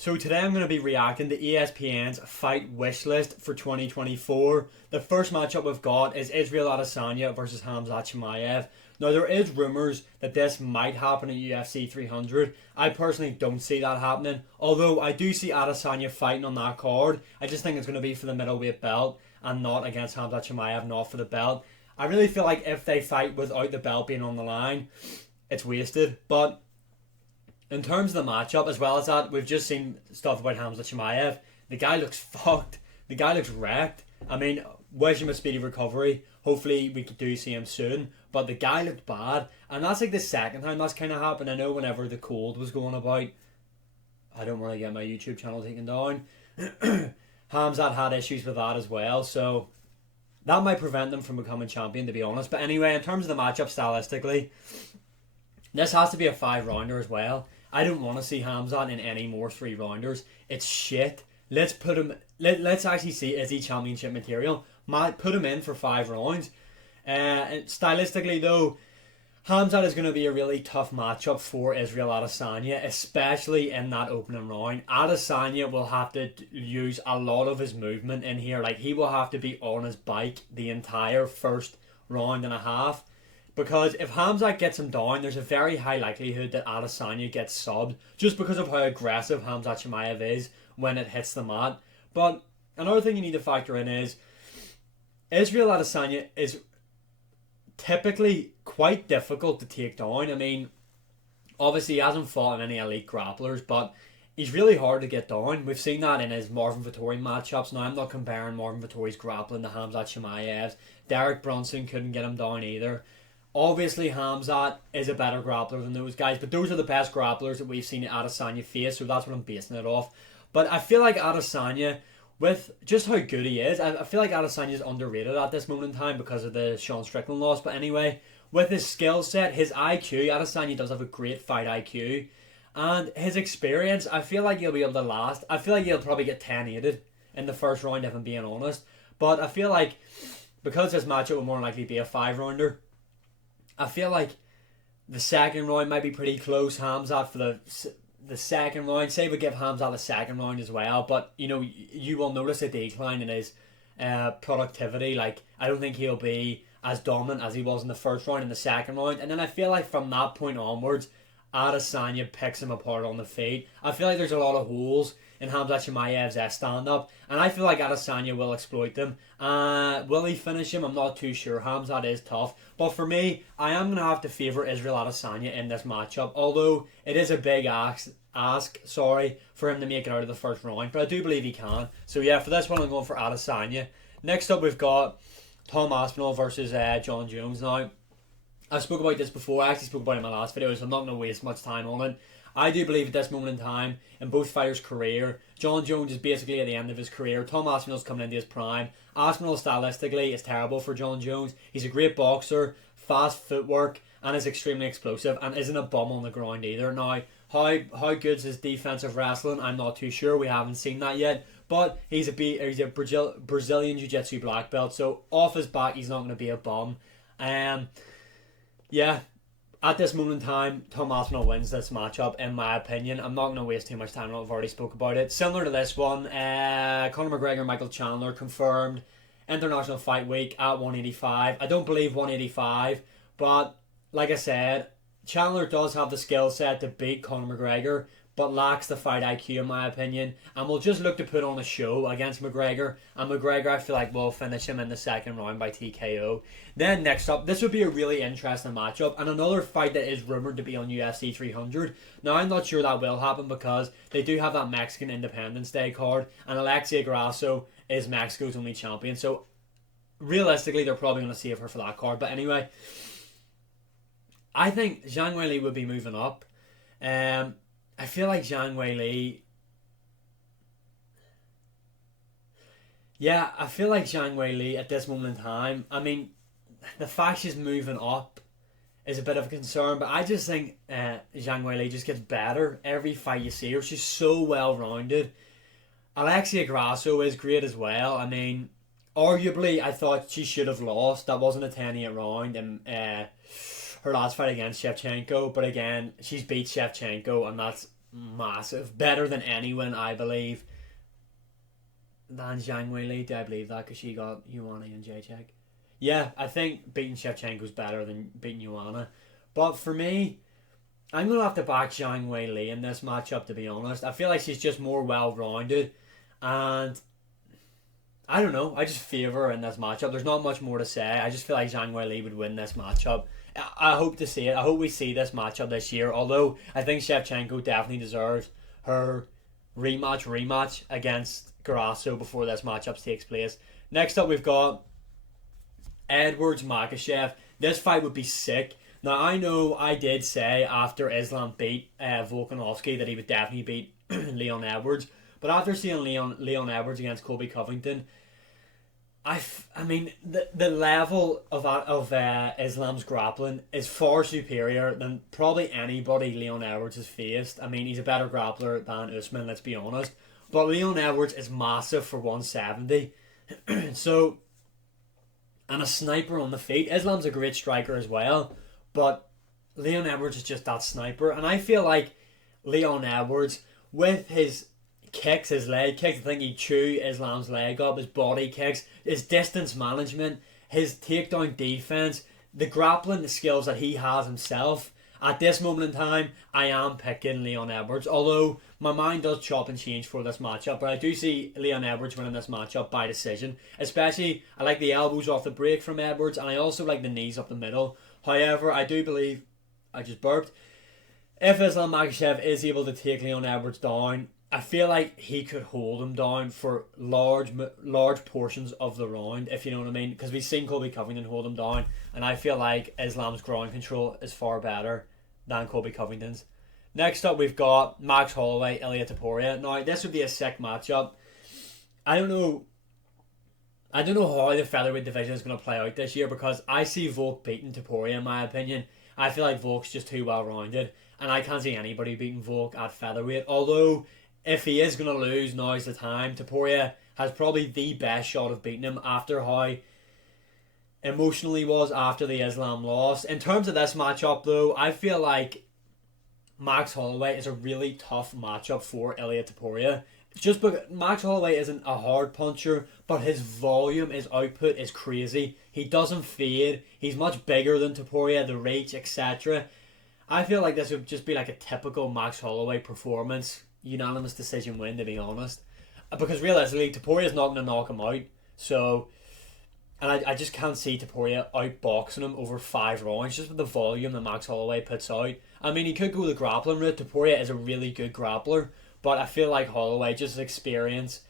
So today I'm going to be reacting to ESPN's fight wish list for 2024. The first matchup we've got is Israel Adesanya versus Khamzat Chimaev. Now there is rumours that this might happen at UFC 300. I personally don't see that happening. Although I do see Adesanya fighting on that card. I just think it's going to be for the middleweight belt and not against Khamzat Chimaev, not for the belt. I really feel like if they fight without the belt being on the line, it's wasted. But in terms of the matchup, as well as that, we've just seen stuff about Khamzat Chimaev. The guy looks fucked. The guy looks wrecked. I mean, wish him a speedy recovery. Hopefully we do see him soon. But the guy looked bad. And that's like the second time that's kind of happened. I know whenever the cold was going about, I don't want to get my YouTube channel taken down. Khamzat had issues with that as well. So that might prevent them from becoming champion, to be honest. But anyway, in terms of the matchup stylistically, this has to be a 5-rounder as well. I don't want to see Khamzat in any more 3-rounders. It's shit. Let's put him. Let's actually see, is he championship material? Put him in for 5 rounds. Stylistically though, Khamzat is going to be a really tough matchup for Israel Adesanya, especially in that opening round. Adesanya will have to use a lot of his movement in here. Like, he will have to be on his bike the entire first round and a half. Because if Khamzat gets him down, there's a very high likelihood that Adesanya gets subbed, just because of how aggressive Khamzat Chimaev is when it hits the mat. But another thing you need to factor in is Israel Adesanya is typically quite difficult to take down. I mean, obviously he hasn't fought in any elite grapplers, but he's really hard to get down. We've seen that in his Marvin Vettori matchups. Now, I'm not comparing Marvin Vettori's grappling to Khamzat Chimaev's. Derek Brunson couldn't get him down either. Obviously, Khamzat is a better grappler than those guys, but those are the best grapplers that we've seen Adesanya face, so that's what I'm basing it off. But I feel like Adesanya, with just how good he is, I feel like Adesanya is underrated at this moment in time because of the Sean Strickland loss. But anyway, with his skill set, his IQ, Adesanya does have a great fight IQ, and his experience, I feel like he'll be able to last. I feel like he'll probably get 10-8'd in the first round, if I'm being honest. But I feel like because this matchup will more likely be a 5-rounder, I feel like the second round might be pretty close. Khamzat for the second round. Say we give Khamzat the second round as well, but you know, you will notice a decline in his productivity. Like, I don't think he'll be as dominant as he was in the first round in the second round. And then I feel like from that point onwards, Adesanya picks him apart on the feet. I feel like there's a lot of holes in Khamzat Chimaev's stand-up, and I feel like Adesanya will exploit them. Will he finish him? I'm not too sure. Khamzat is tough. But for me, I am going to have to favour Israel Adesanya in this matchup, although it is a big ask for him to make it out of the first round, but I do believe he can. So yeah, for this one, I'm going for Adesanya. Next up, we've got Tom Aspinall versus Jon Jones. Now, I spoke about this before. I actually spoke about it in my last video, so I'm not going to waste much time on it. I do believe at this moment in time, in both fighters' career, Jon Jones is basically at the end of his career. Tom Aspinall's coming into his prime. Aspinall stylistically is terrible for Jon Jones. He's a great boxer, fast footwork, and is extremely explosive, and isn't a bum on the ground either. Now, how good's his defensive wrestling? I'm not too sure. We haven't seen that yet. But he's a Brazilian Jiu-Jitsu black belt, so off his back, he's not going to be a bum. Yeah. At this moment in time, Tom Aspinall wins this matchup, in my opinion. I'm not going to waste too much time. I've already spoke about it. Similar to this one, Conor McGregor, Michael Chandler confirmed International Fight Week at 185. I don't believe 185, but like I said, Chandler does have the skill set to beat Conor McGregor, but lacks the fight IQ, in my opinion, and will just look to put on a show against McGregor. And McGregor, I feel like, will finish him in the second round by TKO. Then next up, this would be a really interesting matchup, and another fight that is rumoured to be on UFC 300. Now, I'm not sure that will happen because they do have that Mexican Independence Day card, and Alexia Grasso is Mexico's only champion, so realistically, they're probably going to save her for that card. But anyway, I think JangWay would be moving up. I feel like JangWay, yeah, I feel like JangWay at this moment in time, I mean, the fact she's moving up is a bit of a concern, but I just think JangWay just gets better every fight you see her. She's so well-rounded. Alexia Grasso is great as well. I mean, arguably, I thought she should have lost. That wasn't a 10-8 round, and her last fight against Shevchenko, but again, she's beat Shevchenko, and that's massive. Better than anyone, I believe, than JangWay Lee. Do I believe that? Because she got Ioana and Jacek. Yeah, I think beating Shevchenko's better than beating Ioana. But for me, I'm going to have to back JangWay Lee in this matchup, to be honest. I feel like she's just more well-rounded. And I don't know. I just favour her in this matchup. There's not much more to say. I just feel like JangWay Lee would win this matchup. I hope to see it. I hope we see this matchup this year. Although I think Shevchenko definitely deserves her rematch against Grasso before this matchup takes place. Next up, we've got Edwards Makhachev. This fight would be sick. Now, I know I did say after Islam beat Volkanovski that he would definitely beat Leon Edwards. But after seeing Leon Edwards against Colby Covington, I mean, the level of Islam's grappling is far superior than probably anybody Leon Edwards has faced. I mean, he's a better grappler than Usman, let's be honest. But Leon Edwards is massive for 170. So, and a sniper on the feet. Islam's a great striker as well. But Leon Edwards is just that sniper. And I feel like Leon Edwards, with his kicks, his leg kicks, I think he'd chew Islam's leg up, his body kicks, his distance management, his takedown defense, the grappling, the skills that he has himself. At this moment in time, I am picking Leon Edwards, although my mind does chop and change for this matchup, but I do see Leon Edwards winning this matchup by decision. Especially, I like the elbows off the break from Edwards, and I also like the knees up the middle. However, I do believe, I just burped, if Islam Makhachev is able to take Leon Edwards down, I feel like he could hold him down for large portions of the round, if you know what I mean. Because we've seen Colby Covington hold him down, and I feel like Islam's ground control is far better than Colby Covington's. Next up, we've got Max Holloway, Ilia Topuria. Now, this would be a sick matchup. I don't know how the featherweight division is going to play out this year, because I see Volk beating Topuria, in my opinion. I feel like Volk's just too well-rounded, and I can't see anybody beating Volk at featherweight. Although, if he is going to lose, now's the time. Topuria has probably the best shot of beating him after how emotional he was after the Islam loss. In terms of this matchup, though, I feel like Max Holloway is a really tough matchup for Ilia Topuria. Just because Max Holloway isn't a hard puncher, but his volume, his output is crazy. He doesn't fade. He's much bigger than Topuria, the reach, etc. I feel like this would just be like a typical Max Holloway performance. Unanimous decision win, to be honest. Because realistically, Topuria's not going to knock him out. So, and I just can't see Topuria outboxing him over 5 rounds, just with the volume that Max Holloway puts out. I mean, he could go the grappling route. Topuria is a really good grappler. But I feel like Holloway, just his experience,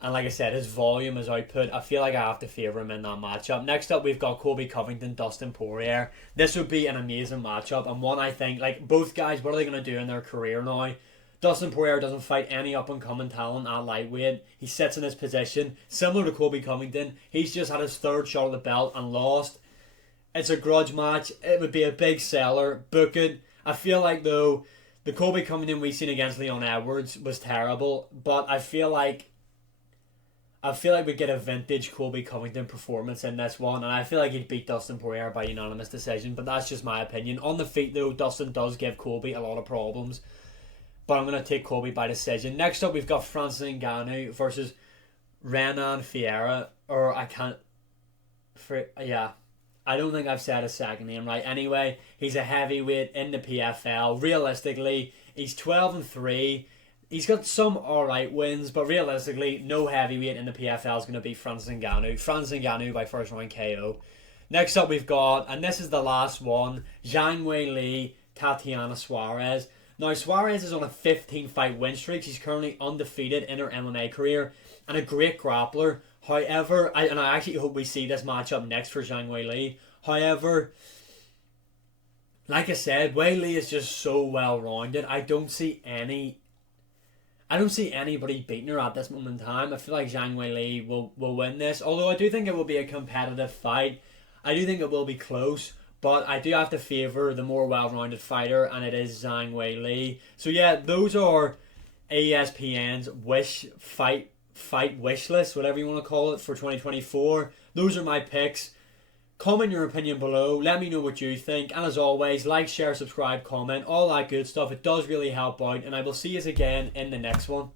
and like I said, his volume, his output, I feel like I have to favour him in that matchup. Next up, we've got Colby Covington, Dustin Poirier. This would be an amazing matchup, and one I think, like, both guys, what are they going to do in their career now? Dustin Poirier doesn't fight any up-and-coming talent at lightweight. He sits in his position, similar to Colby Covington. He's just had his 3rd shot at the belt and lost. It's a grudge match. It would be a big seller. Book it. I feel like, though, the Colby Covington we've seen against Leon Edwards was terrible, but I feel like we get a vintage Colby Covington performance in this one, and I feel like he'd beat Dustin Poirier by unanimous decision, but that's just my opinion. On the feet, though, Dustin does give Colby a lot of problems, but I'm going to take Colby by decision. Next up, we've got FranZanu versus Renan Fiera, or I don't think I've said his second name right. Anyway, he's a heavyweight in the PFL. Realistically, he's 12-3. He's got some alright wins, but realistically, no heavyweight in the PFL is going to beat FranZanu. FranZanu by first round KO. Next up, we've got, and this is the last one, JangWay Lee, Tatiana Suarez. Now, Suarez is on a 15-fight win streak. She's currently undefeated in her MMA career and a great grappler. However, I actually hope we see this matchup next for JangWay Lee. However, like I said, Wei Lee is just so well-rounded. I don't see anybody beating her at this moment in time. I feel like JangWay Lee will win this. Although I do think it will be a competitive fight. I do think it will be close. But I do have to favour the more well-rounded fighter, and it is JangWay Lee. So yeah, those are ESPN's fight wish list, whatever you want to call it, for 2024. Those are my picks. Comment your opinion below. Let me know what you think. And as always, like, share, subscribe, comment, all that good stuff. It does really help out. And I will see you again in the next one.